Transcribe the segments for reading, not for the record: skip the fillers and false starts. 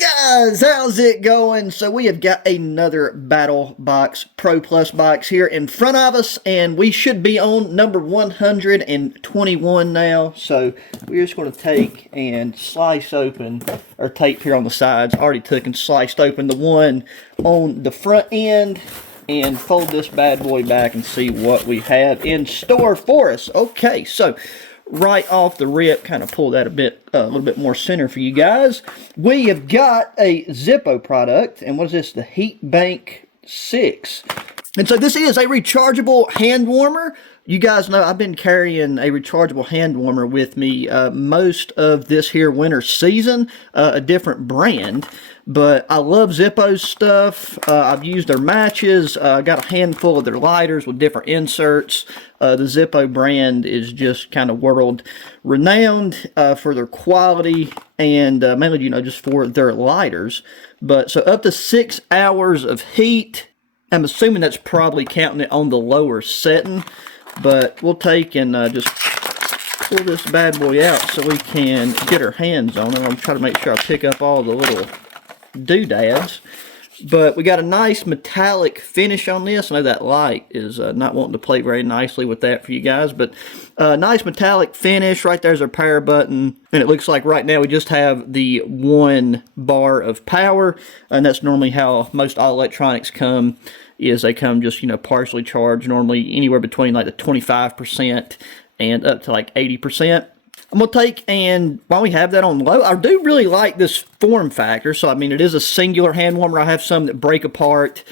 Guys, how's it going? So we have got another Battle Box Pro Plus box here in front of us, and we should be on number 121 now. So we're just going to take and slice open our tape here on the sides. Already took and sliced open the one on the front end, and fold this bad boy back and see what we have in store for us. Okay, so right off the rip, kind of pull that a little bit more center for you guys. We have got a Zippo product, and what is this? The Heat Bank 6. And so this is a rechargeable hand warmer. You guys know I've been carrying a rechargeable hand warmer with me most of this here winter season, a different brand. But I love Zippo's stuff. I've used their matches. I got a handful of their lighters with different inserts. The Zippo brand is just kind of world renowned for their quality and mainly, you know, just for their lighters. But so up to 6 hours of heat. I'm assuming that's probably counting it on the lower setting. But we'll take and just pull this bad boy out so we can get our hands on it. I'm trying to make sure I pick up all the little doodads. But we got a nice metallic finish on this. I know that light is not wanting to play very nicely with that for you guys, but nice metallic finish. Right there's our power button, and it looks like right now we just have the 1 bar of power, and that's normally how most all electronics come. Is they come just, you know, partially charged, normally anywhere between like the 25% and up to like 80%. I'm going to take, and while we have that on low, I do really like this form factor. So, I mean, it is a singular hand warmer. I have some that break apart.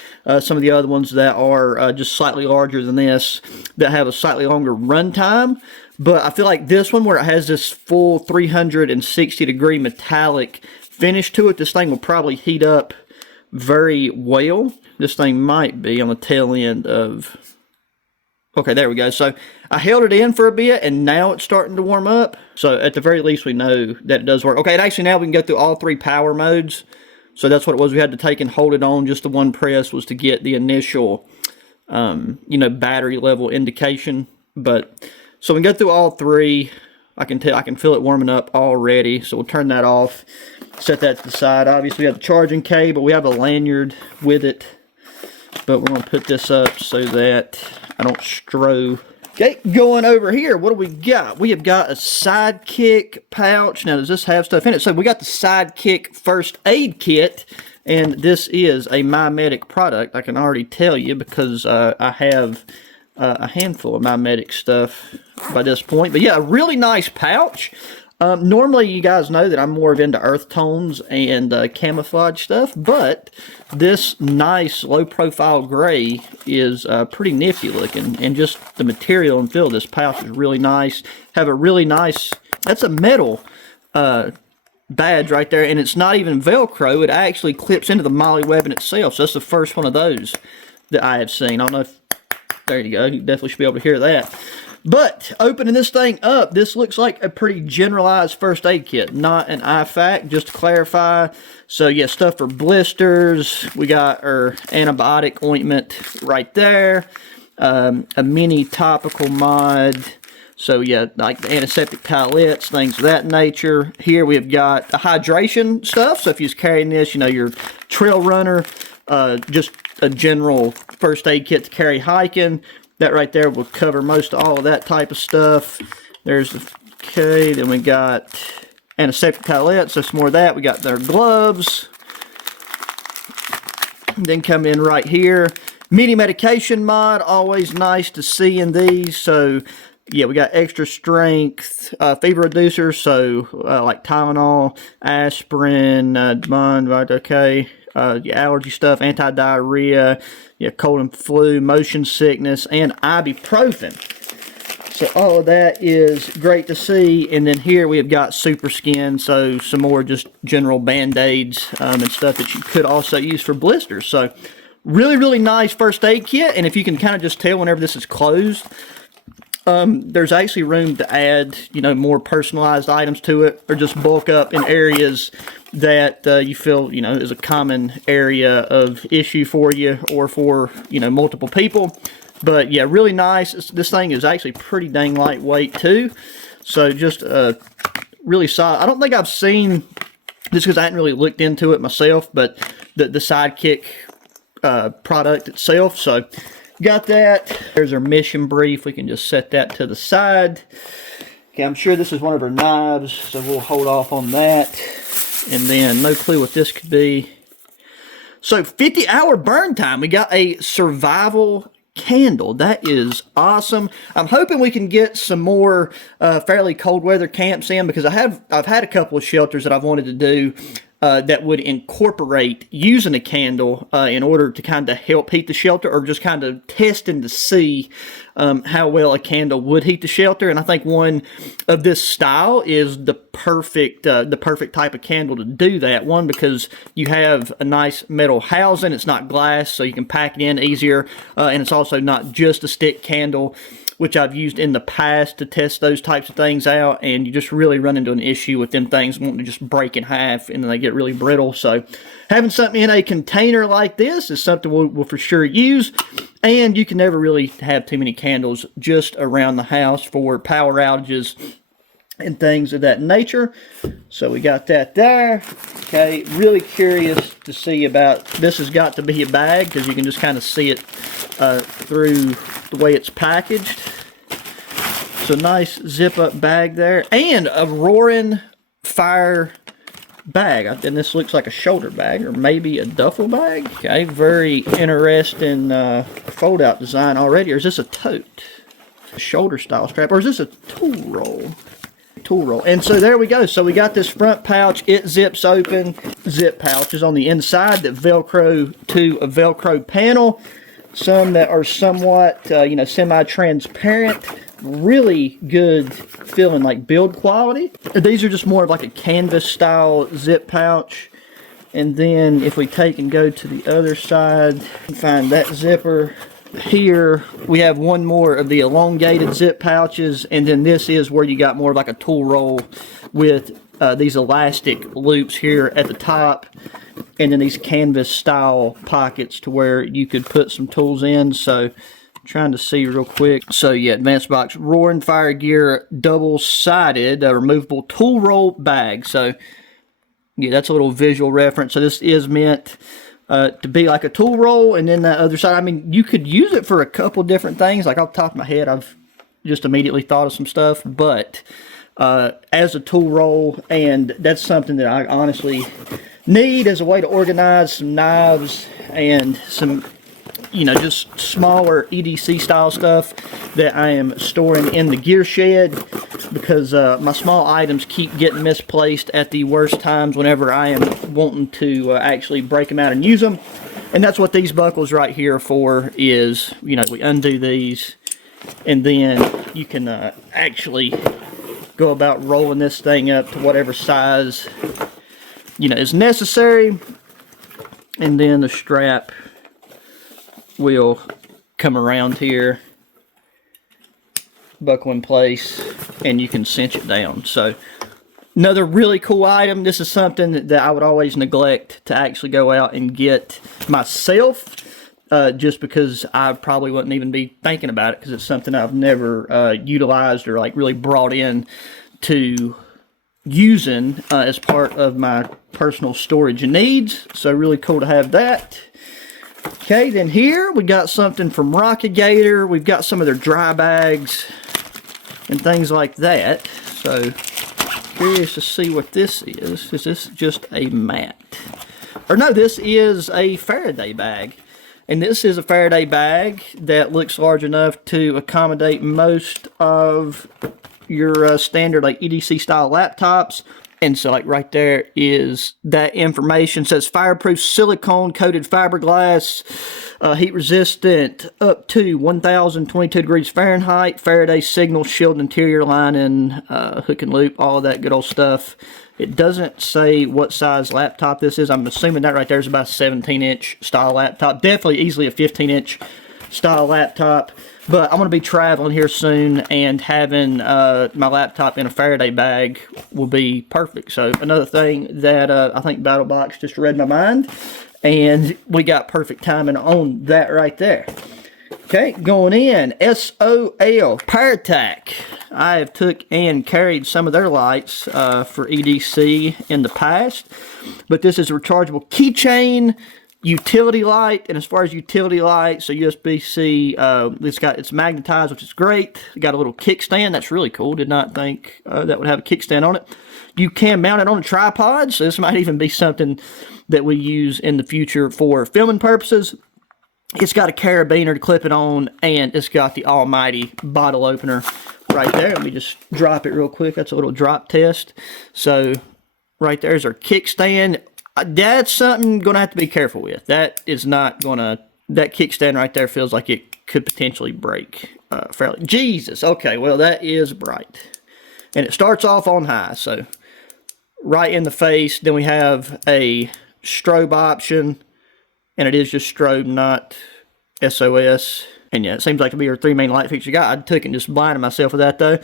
Some of the other ones that are just slightly larger than this, that have a slightly longer run time. But I feel like this one, where it has this full 360-degree metallic finish to it, this thing will probably heat up very well. This thing might be on the tail end of... Okay, there we go. So I held it in for a bit, and now it's starting to warm up. So at the very least, we know that it does work. Okay, and actually now we can go through all 3 power modes. So that's what it was. We had to take and hold it on. Just the one press was to get the initial, you know, battery level indication. But so we can go through all 3. I can feel it warming up already. So we'll turn that off. Set that to the side. Obviously, we have the charging cable. We have a lanyard with it. But we're going to put this up so that I don't strobe. Okay, going over here, what do we got? We have got a Sidekick pouch. Now, does this have stuff in it? So we got the Sidekick first aid kit, and this is a MyMedic product. I can already tell you because I have a handful of MyMedic stuff by this point. But yeah, a really nice pouch. Normally, you guys know that I'm more of into earth tones and camouflage stuff, but this nice low-profile gray is pretty nifty looking, and just the material and feel of this pouch is really nice. Have a really nice, that's a metal badge right there, and it's not even Velcro. It actually clips into the MOLLE weapon itself, so that's the first one of those that I have seen. I don't know if, there you go, you definitely should be able to hear that. But opening this thing up, this looks like a pretty generalized first aid kit, not an IFAK, just to clarify. So yeah, stuff for blisters. We got our antibiotic ointment right there. A mini topical mod. So yeah, like the antiseptic towelettes, things of that nature. Here we have got the hydration stuff. So if you're carrying this, you know, your trail runner, just a general first aid kit to carry hiking. That right there will cover most of all of that type of stuff. There's the, okay, then we got antiseptic towelettes, so some more of that. We got their gloves. Then come in right here. Mini medication mod, always nice to see in these. So yeah, we got extra strength fever reducers, so like Tylenol, aspirin, okay. Allergy stuff, anti-diarrhea, yeah, cold and flu, motion sickness, and ibuprofen. So all of that is great to see. And then here we have got Super Skin, so some more just general band-aids and stuff that you could also use for blisters. So really, really nice first aid kit. And if you can kind of just tell whenever this is closed, there's actually room to add, you know, more personalized items to it, or just bulk up in areas that you feel, you know, is a common area of issue for you or for, you know, multiple people. But yeah, really nice. This thing is actually pretty dang lightweight too. So just really solid. I don't think I've seen just because I hadn't really looked into it myself, but the Sidekick product itself. So got that. There's our mission brief. We can just set that to the side. Okay, I'm sure this is one of our knives, so we'll hold off on that. And then no clue what this could be. So 50-hour burn time. We got a survival candle. That is awesome. I'm hoping we can get some more fairly cold weather camps in, because I've had a couple of shelters that I've wanted to do that would incorporate using a candle in order to kind of help heat the shelter, or just kind of testing to see how well a candle would heat the shelter. And I think one of this style is the perfect type of candle to do that. One, because you have a nice metal housing, it's not glass, so you can pack it in easier, and it's also not just a stick candle, which I've used in the past to test those types of things out, and you just really run into an issue with them things wanting to just break in half, and then they get really brittle. So having something in a container like this is something we'll for sure use, and you can never really have too many candles just around the house for power outages and things of that nature. So we got that there. Okay, really curious to see about, this has got to be a bag, because you can just kind of see it through the way it's packaged. So nice zip up bag there, and a roaring fire bag. And this looks like a shoulder bag, or maybe a duffel bag. Okay, very interesting fold out design already. Or is this a tote? A shoulder style strap, or is this a tool roll? Tool roll. And so there we go. So we got this front pouch. It zips open. Zip pouches on the inside that velcro to a velcro panel. Some that are somewhat you know, semi-transparent. Really good feeling, like build quality. These are just more of like a canvas style zip pouch. And then if we take and go to the other side, find that zipper. Here we have one more of the elongated zip pouches, and then this is where you got more like a tool roll with these elastic loops here at the top, and then these canvas style pockets to where you could put some tools in. So trying to see real quick. So yeah, Advanced Box Roaring Fire Gear double-sided removable tool roll bag. So yeah, that's a little visual reference. So this is meant to be like a tool roll, and then that other side, I mean, you could use it for a couple different things. Like off the top of my head, I've just immediately thought of some stuff, but as a tool roll, and that's something that I honestly need as a way to organize some knives and some, you know, just smaller EDC style stuff that I am storing in the gear shed, because my small items keep getting misplaced at the worst times whenever I am wanting to actually break them out and use them. And that's what these buckles right here for is, you know, we undo these, and then you can actually go about rolling this thing up to whatever size, you know, is necessary. And then the strap will come around here, buckle in place, and you can cinch it down. So another really cool item. This is something that I would always neglect to actually go out and get myself, just because I probably wouldn't even be thinking about it, because it's something I've never utilized or like really brought in to using as part of my personal storage needs. So really cool to have that. Okay, then here we got something from Rockagator. We've got some of their dry bags and things like that. So curious to see what this is. Is this just a mat? Or no, this is a Faraday bag. And this is a Faraday bag that looks large enough to accommodate most of your standard like EDC style laptops. And so like right there is that information. It says fireproof silicone coated fiberglass, heat resistant up to 1022 degrees Fahrenheit, Faraday signal shield interior lining, hook and loop, all of that good old stuff. It doesn't say what size laptop this is. I'm assuming that right there is about a 17-inch style laptop. Definitely easily a 15-inch style laptop. But I'm going to be traveling here soon, and having my laptop in a Faraday bag will be perfect. So another thing that I think BattleBox just read my mind, and we got perfect timing on that right there. Okay, going in, SOL, Power Attack. I have took and carried some of their lights for EDC in the past, but this is a rechargeable keychain utility light. And as far as utility light, so USB-C, it's magnetized, which is great. It got a little kickstand. That's really cool. Did not think that would have a kickstand on it. You can mount it on a tripod, so this might even be something that we use in the future for filming purposes. It's got a carabiner to clip it on, and it's got the almighty bottle opener right there. Let me just drop it real quick. That's a little drop test. So right there's our kickstand. That's something I'm going to have to be careful with. That is not going to, that kickstand right there feels like it could potentially break fairly. Jesus, okay, well that is bright. And it starts off on high, so right in the face. Then we have a strobe option, and it is just strobe, not SOS. And yeah, it seems like to be your three main light fixture. I took and just blinded myself with that though.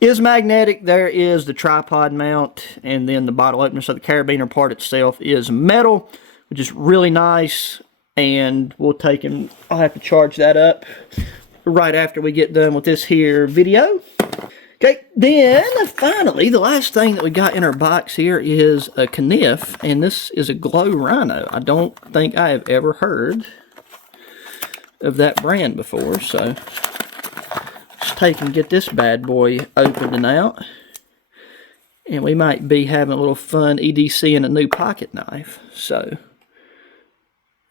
Is magnetic. There is the tripod mount, and then the bottle opener. So the carabiner part itself is metal, which is really nice. And we'll take and I'll have to charge that up right after we get done with this here video. Okay, then finally, the last thing that we got in our box here is a Kniff, and this is a glow Rhino. I don't think I have ever heard of that brand before, so let's take and get this bad boy opened and out. And we might be having a little fun EDC-ing a new pocket knife. So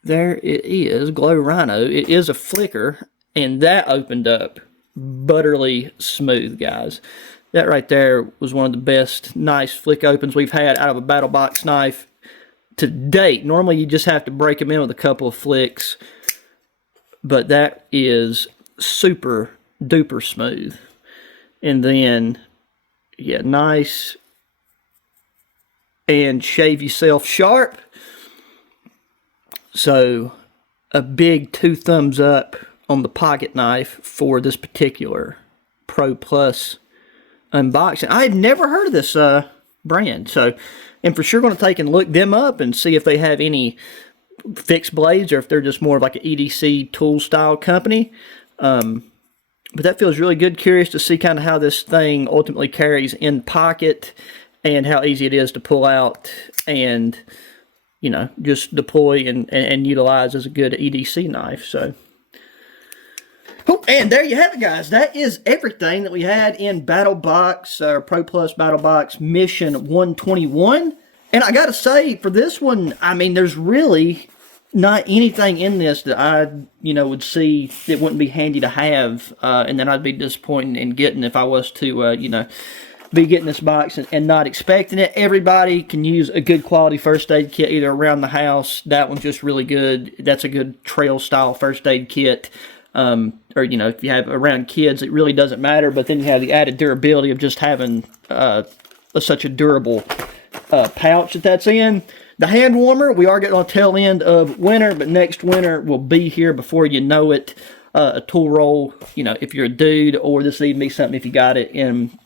there it is, glow Rhino. It is a flicker, and that opened up butterly smooth, guys. That right there was one of the best nice flick opens we've had out of a battle box knife to date. Normally you just have to break them in with a couple of flicks, but that is super duper smooth. And then yeah, nice and shave yourself sharp. So a big 2 thumbs up on the pocket knife for this particular Pro Plus unboxing. I had never heard of this brand, so I'm for sure going to take and look them up and see if they have any fixed blades or if they're just more of like an EDC tool style company. But that feels really good. Curious to see kind of how this thing ultimately carries in pocket and how easy it is to pull out and, you know, just deploy and utilize as a good EDC knife. So oh, and there you have it, guys. That is everything that we had in Battle Box, Pro Plus Battle Box Mission 121. And I gotta say, for this one, I mean, there's really not anything in this that I, you know, would see that wouldn't be handy to have, and then I'd be disappointed in getting if I was to, you know, be getting this box and not expecting it. Everybody can use a good quality first aid kit either around the house. That one's just really good. That's a good trail style first aid kit. Or, you know, if you have around kids, it really doesn't matter. But then you have the added durability of just having such a durable pouch that's in. The hand warmer, we are getting on the tail end of winter, but next winter will be here before you know it. A tool roll, you know, if you're a dude, or this would even be something if you got it in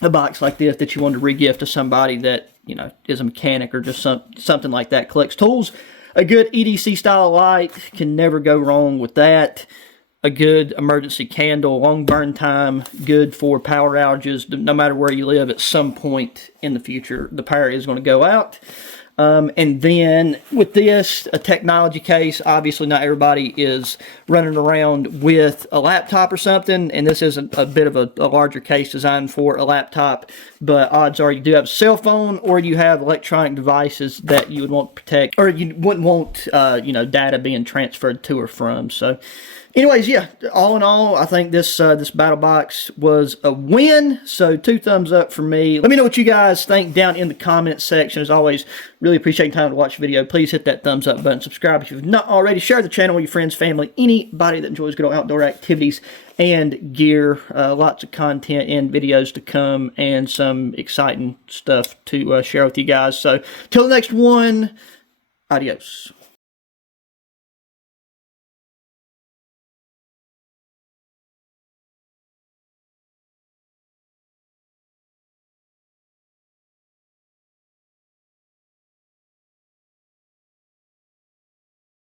a box like this that you wanted to re-gift to somebody that, you know, is a mechanic or just something like that, collects tools. A good EDC style light, can never go wrong with that. A good emergency candle, long burn time, good for power outages. No matter where you live, at some point in the future, the power is going to go out. And then with this, a technology case, obviously not everybody is running around with a laptop or something, and this isn't a bit of a larger case designed for a laptop, but odds are you do have a cell phone or you have electronic devices that you would want to protect, or you wouldn't want, you know, data being transferred to or from. So anyways, yeah, all in all, I think this this battle box was a win. So 2 thumbs up for me. Let me know what you guys think down in the comments section. As always, really appreciate your time to watch the video. Please hit that thumbs up button. Subscribe if you've not already. Share the channel with your friends, family, anybody that enjoys good old outdoor activities and gear. Lots of content and videos to come and some exciting stuff to share with you guys. So till the next one, adios.